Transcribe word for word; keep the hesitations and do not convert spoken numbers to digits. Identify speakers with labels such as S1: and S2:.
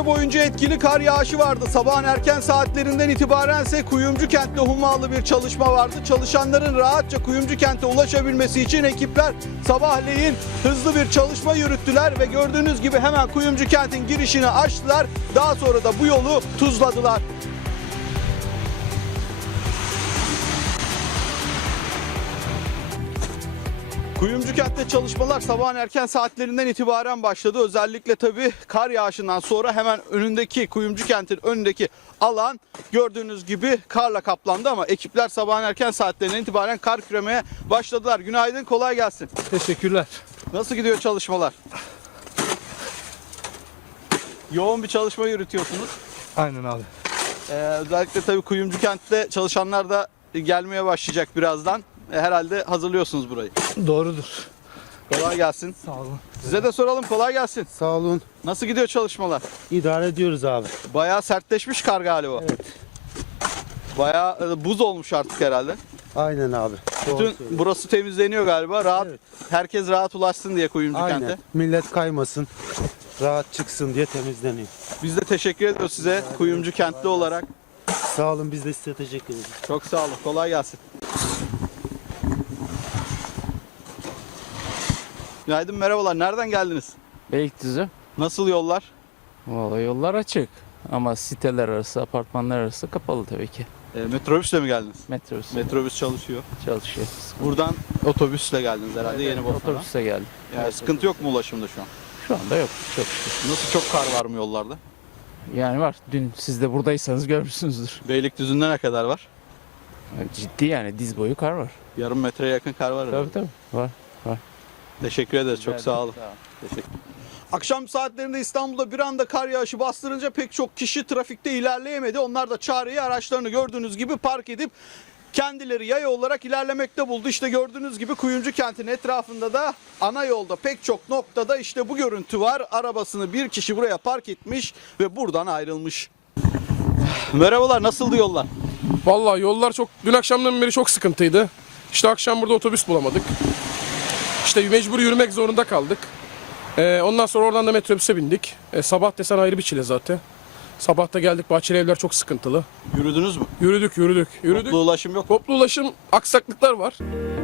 S1: gece boyunca etkili kar yağışı vardı. Sabahın erken saatlerinden itibaren ise Kuyumcu Kent'te hummalı bir çalışma vardı. Çalışanların rahatça Kuyumcu Kent'e ulaşabilmesi için ekipler sabahleyin hızlı bir çalışma yürüttüler ve gördüğünüz gibi hemen Kuyumcu Kent'in girişini açtılar. Daha sonra da bu yolu tuzladılar. Kuyumcu Kent'te çalışmalar sabahın erken saatlerinden itibaren başladı. Özellikle tabii kar yağışından sonra hemen önündeki Kuyumcu Kent'in önündeki alan gördüğünüz gibi karla kaplandı ama ekipler sabahın erken saatlerinden itibaren kar küremeye başladılar. Günaydın, kolay gelsin.
S2: Teşekkürler.
S1: Nasıl gidiyor çalışmalar? Yoğun bir çalışma yürütüyorsunuz.
S2: Aynen abi.
S1: Ee, özellikle tabii Kuyumcu Kent'te çalışanlar da gelmeye başlayacak birazdan. Herhalde hazırlıyorsunuz burayı.
S2: Doğrudur.
S1: Kolay gelsin.
S2: Sağ olun.
S1: Size de soralım, kolay gelsin.
S3: Sağ olun.
S1: Nasıl gidiyor çalışmalar?
S3: İdare ediyoruz abi.
S1: Bayağı sertleşmiş kar galiba.
S3: Evet.
S1: Bayağı e, buz olmuş artık herhalde.
S3: Aynen abi.
S1: Bütün burası temizleniyor galiba. Rahat,
S3: Evet.
S1: herkes rahat ulaşsın diye Kuyumcu
S3: Aynen.
S1: Kent'e.
S3: Millet kaymasın, rahat çıksın diye temizleniyor.
S1: Biz de teşekkür ediyoruz size Kuyumcu Kentli olarak.
S3: Sağ olun, biz de size teşekkür ederiz.
S1: Çok sağ olun. Kolay gelsin. Günaydın, merhabalar. Nereden geldiniz?
S4: Beylikdüzü.
S1: Nasıl yollar?
S4: Vallahi yollar açık ama siteler arası, apartmanlar arası kapalı tabii ki.
S1: E, metrobüsle mi geldiniz?
S4: Metrobüs
S1: Metrobüs çalışıyor.
S4: çalışıyor.
S1: Buradan otobüsle geldiniz herhalde yeni Bosna'dan.
S4: Otobüse geldi.
S1: Yani sıkıntı yok mu ulaşımda şu an?
S4: Şu anda yok. Çok şükür.
S1: Nasıl, çok kar var mı yollarda?
S4: Yani var. Dün siz de buradaysanız görmüşsünüzdür.
S1: Beylikdüzü'nde ne kadar var?
S4: Ciddi yani diz boyu kar var.
S1: Yarım metreye yakın kar var. herhalde.
S4: Tabii tabii. Var.
S1: Teşekkür ederiz. Çok sağ olun. Teşekkür. Akşam saatlerinde İstanbul'da bir anda kar yağışı bastırınca pek çok kişi trafikte ilerleyemedi. Onlar da çareyi araçlarını gördüğünüz gibi park edip kendileri yaya olarak ilerlemekte buldu. İşte gördüğünüz gibi Kuyumcu Kent'in etrafında da ana yolda pek çok noktada işte bu görüntü var. Arabasını bir kişi buraya park etmiş ve buradan ayrılmış. Merhabalar, nasıldı yollar?
S2: Vallahi yollar çok, dün akşamdan beri çok sıkıntıydı. İşte akşam burada otobüs bulamadık. İşte mecbur yürümek zorunda kaldık. Ee, ondan sonra oradan da metrobüse bindik. Ee, sabah desen ayrı bir çile zaten. Sabah da geldik, Bahçeli Evler çok sıkıntılı.
S1: Yürüdünüz mü?
S2: Yürüdük, yürüdük, yürüdük.
S1: Toplu ulaşım yok.
S2: Toplu ulaşım aksaklıklar var.